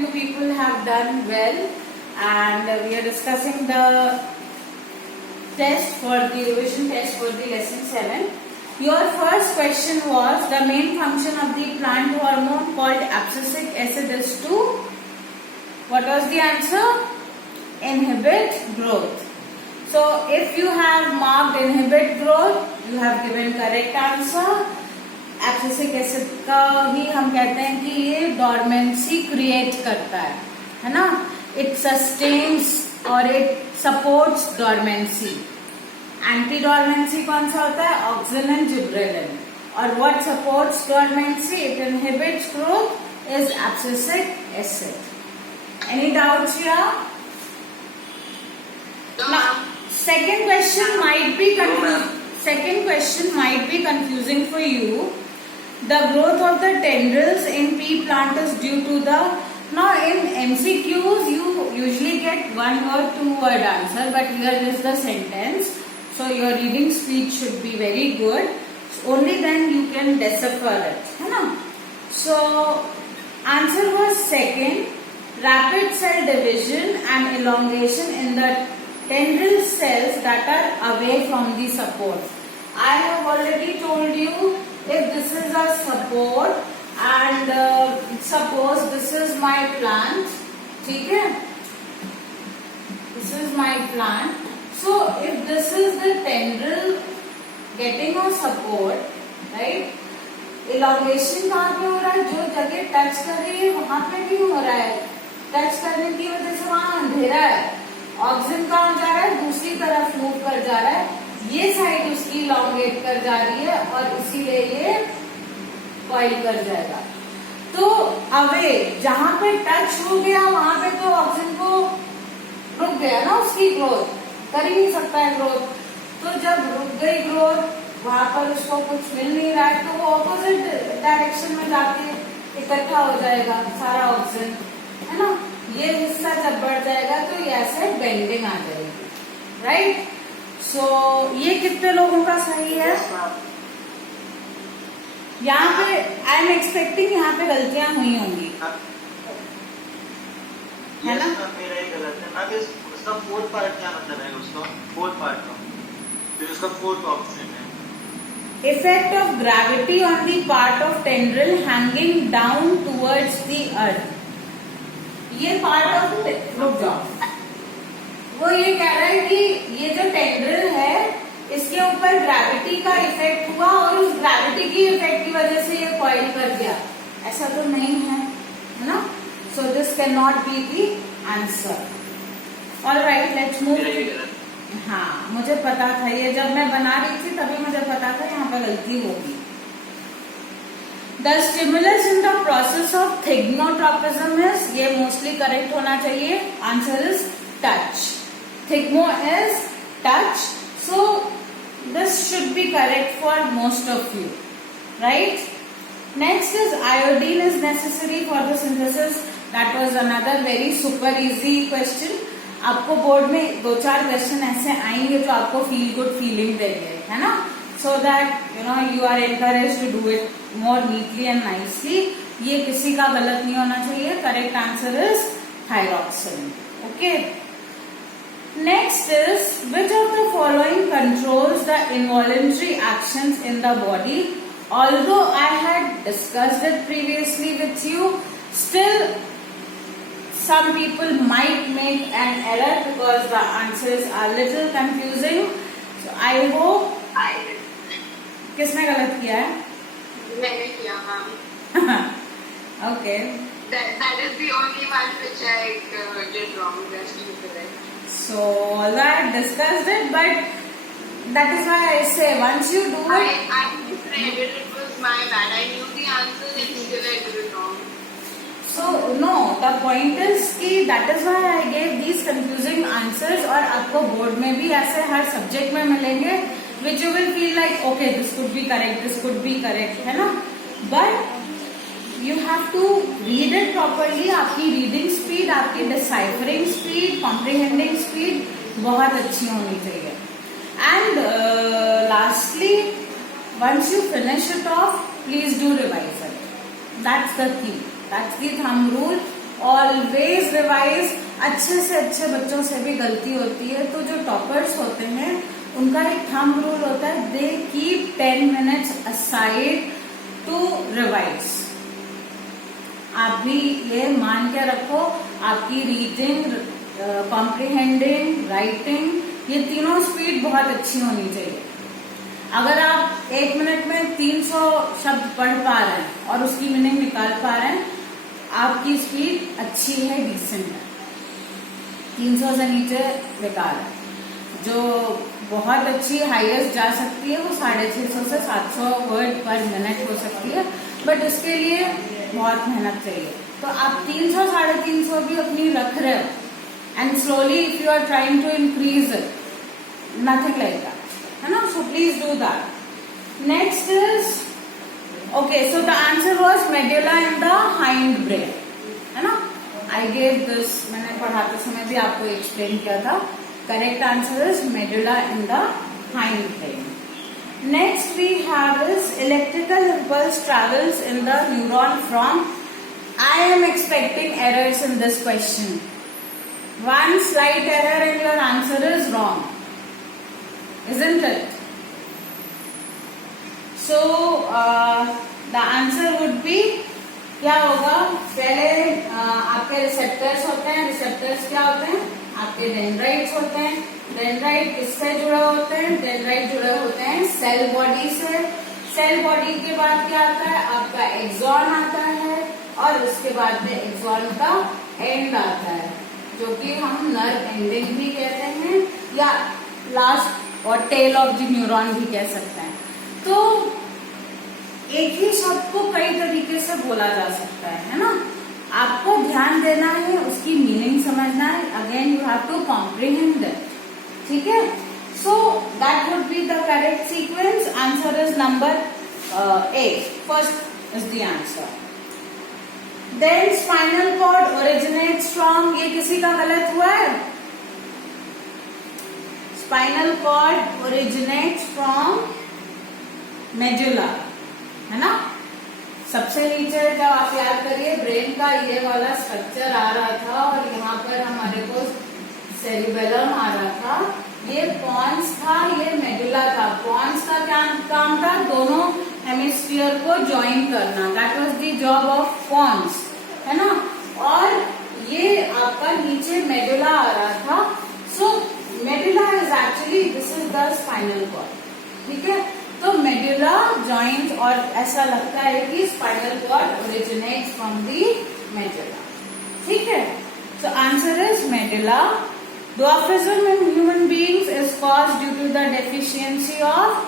you people have done well, and we are discussing the test for the revision test for the lesson 7. Your first question was the main function of the plant hormone called abscisic acid is to, what was the answer? Inhibit growth. So if you have marked inhibit growth, you have given correct answer. Abscisic acid का ही हम कहते हैं कि ये dormancy create करता है ना. It sustains और it supports dormancy. Anti dormancy कौन सा होता है? Auxin and gibberellin. और what supports dormancy? It inhibits growth is abscisic acid. Any doubts here? Second question might be confusing for you. The growth of the tendrils in pea plant is due to the. Now in MCQs you usually get 1 or 2 word answer, but here is the sentence. So your reading speed should be very good. Only then you can decipher it, है ना? So answer was second. Rapid cell division and elongation in the tendril cells that are away from the support. I have already told you, if this is a support and suppose this is my plant, ठीक है? This is my plant. So if this is the tendril getting a support, right? Elongation कहाँ पे हो रहा है? जो जगह touch कर रही है वहां पे भी हो रहा है. टच करने की वजह से वहां अंधेरा है. ऑक्सीजन कहाँ जा रहा है? दूसरी तरफ मूव कर जा रहा है. ये साइड उसकी इलॉन्गेट कर जा रही है और इसीलिए ये कॉइल कर जाएगा. तो अवे जहां पे टच हो गया वहां पे तो ऑक्सीजन को रुक गया ना, उसकी ग्रोथ कर ही नहीं सकता है ग्रोथ. तो जब रुक गई ग्रोथ वहां पर उसको कुछ मिल नहीं रहा है तो वो ऑपोजिट डायरेक्शन में जाके इकट्ठा हो जाएगा सारा ऑक्सीजन, है ना. ये हिस्सा जब बढ़ जाएगा तो ये ऐसे बेंडिंग आ जाएगी. राइट. सो ये कितने लोगों का सही है? यहाँ पे आई एम एक्सपेक्टिंग यहाँ पे गलतियां हुई होंगी, है ना? मेरा ही गलत है. अब उसका फोर्थ पार्ट क्या मतलब है? उसका फोर्थ पार्ट का फिर उसका फोर्थ ऑप्शन है effect of gravity on the part of tendril hanging down towards the earth. ये पार्ट ऑफ, रुक जाओ, वो ये कह रहा है कि ये जो टेंड्रिल है इसके ऊपर ग्रेविटी का इफेक्ट हुआ और उस ग्रेविटी की इफेक्ट की वजह से ये कॉइल कर गया. ऐसा तो नहीं है ना. So this can not be the answer. Alright, let's move. हाँ, मुझे पता था, ये जब मैं बना रही थी तभी मुझे पता था यहाँ पर गलती होगी. The stimulus in the process of thigmotropism is, ये मोस्टली करेक्ट होना चाहिए. Answer is touch. Thigmo is touch. So this should be correct for most of you, right? Next is iodine is necessary for the synthesis. That was another very super easy question. आपको board में 2-4 question ऐसे आएंगे जो आपको feel good feeling देंगे, है ना? So that you are encouraged to do it more neatly and nicely. ये किसी का गलत नहीं होना चाहिए. Correct answer is thyroxine. Okay. Next is, which of the following controls the involuntary actions in the body? Although I had discussed it previously with you, still some people might make an error because the answers are little confusing. So I hope. किसने गलत किया है? मैंने किया, ma'am. Okay. That is the only one which I did wrong. That's correct. So although I discussed it, but that is why I say once you do it. I misread it. It was my bad. I knew the answer and still I did it wrong. So no, the point is कि that is why I gave these confusing answers. और आपको board में भी ऐसे हर subject में मिलेंगे which you will feel like okay, this could be correct, this could be correct, है ना? But you have to read it properly. आपकी रीडिंग स्पीड, आपकी डिसाइफरिंग स्पीड, कॉम्प्रिहेंडिंग स्पीड बहुत अच्छी होनी चाहिए. And lastly, once you finish it off, please do revise it. That's the key. That's the thumb rule. All revise, अच्छे से अच्छे बच्चों से भी गलती होती है, तो जो टॉपर्स होते हैं उनका एक थंब रूल होता है, they keep 10 minutes aside to revise. आप भी ये मान के रखो, आपकी रीडिंग, कॉम्प्रिहेंडिंग, राइटिंग, ये तीनों स्पीड बहुत अच्छी होनी चाहिए। अगर आप 1 मिनट में 300 शब्द पढ़ पा रहे हैं और उसकी मीनिंग निकाल पा रहे हैं, आपकी स्पीड अच्छी है, डिसेंट है। 300 से नीचे बेकार है। जो बहुत अच्छी हाईएस्ट जा सकती है वो 650 से 700 वर्ड पर मिनट हो सकती है, बट उसके लिए बहुत मेहनत चाहिए। तो आप 300 350 भी अपनी रख रहे हो, and slowly if you are trying to increase it, nothing like that, है ना। So please do that. Next is, okay, so the answer was medulla in the hind brain, है ना। आई गेव दिस, मैंने पढ़ाते समय भी आपको explain किया था। Correct answer is medulla in the hind brain. Next we have is electrical impulse travels in the neuron from, I am expecting errors in this question. One slight error and your answer is wrong, isn't it? So the answer would be, क्या होगा, पहले आपके receptors होते हैं। Receptors क्या होते हैं? आपके डेंड्राइट्स होते हैं। डेंड्राइट किससे जुड़े होते हैं? डेंड्राइट जुड़े होते हैं सेल बॉडी से। सेल बॉडी के बाद क्या आता है? आपका एक्सॉन आता है, और उसके बाद में एक्सॉन का एंड आता है, जो कि हम नर्व एंडिंग भी कहते हैं, या लास्ट और टेल ऑफ द न्यूरॉन भी कह सकते हैं। तो एक ही शब्द को कई तरीके से बोला जा सकता है ना। आपको ध्यान देना है, उसकी मीनिंग समझना है। Again you have to comprehend it, ठीक है। So that would be the correct sequence. Answer is number A, first is the answer. Then spinal cord originates from, ये किसी का गलत हुआ है? Spinal cord originates from medulla, है ना। सबसे नीचे जब आप याद करिए, ब्रेन का ये वाला स्ट्रक्चर आ रहा था और यहाँ पर हमारे को सेरिबेलम आ रहा था। ये पॉन्स था, ये मेडुला था। पॉन्स का क्या काम था? दोनों हेमिस्फीयर को ज्वाइन करना, that was the job of pons, है ना। और ये आपका नीचे मेडुला आ रहा था। So medulla is actually, this is the spinal cord, ठीक है। तो मेडुला जॉइंट, और ऐसा लगता है कि spinal cord originates from the medulla, ठीक है। So answer is medulla. Dwarfism in human beings is caused due to the deficiency of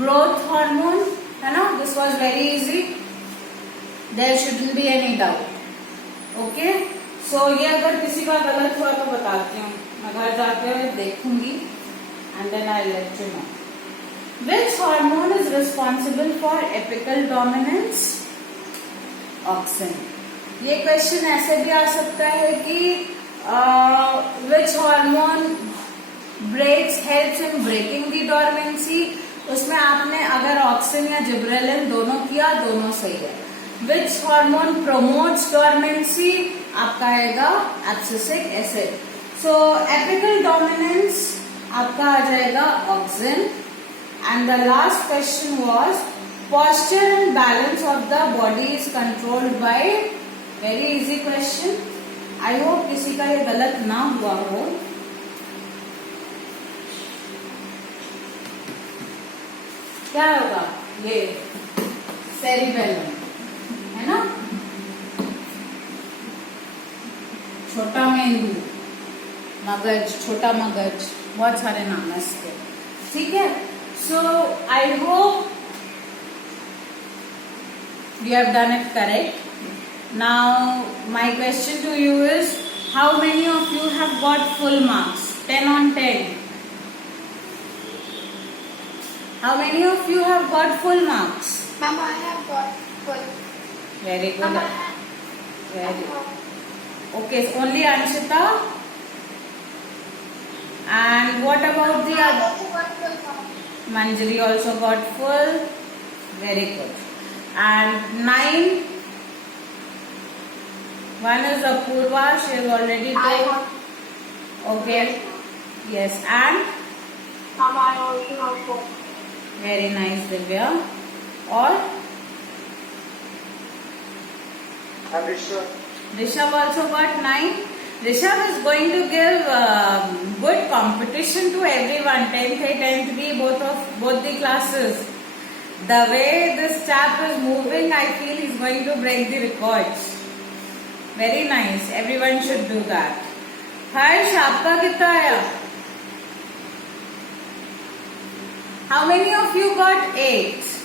growth hormone, है ना। This was very easy, there shouldn't be any doubt. Okay, so ये अगर किसी का गलत हुआ तो बताती हूँ, मैं घर जाके देखूंगी and then I'll let you know. Which hormone is responsible for apical dominance? Auxin. ये क्वेश्चन ऐसे भी आ सकता है कि which hormone helps in breaking the dormancy? उसमें आपने अगर ऑक्सिन या जिब्रेलिन दोनों किया, दोनों सही है। Which hormone promotes dormancy? आपका आएगा abscisic acid. So apical dominance आपका आ जाएगा auxin. And the last question was, posture and balance of the body is controlled by, very easy question. I hope किसी का ये गलत ना हुआ हो। क्या होगा? ये सेरिबेलम, है ना। छोटा मेंदू, मगज, छोटा मगज, बहुत सारे नाम है इसके, ठीक है। So I hope you have done it correct. Now my question to you is, how many of you have got full marks? 10 on 10. How many of you have got full marks? Mama, I have got full. Very good. Mama, Very good. Okay, so only Anshita. And what about the other? Manjari also got full. Very good. And 9. One is Apurva. She has already I told. got. Okay. Yes. And Mom, I also got 4. very nice, Divya. Or Rishabh also got 9. Rishabh is going to give good competition to everyone. 10th A, 10th B, both the classes. The way this chap is moving, I feel he's going to break the records. Very nice. Everyone should do that. Harsh, आपका कितना आया? How many of you got 8?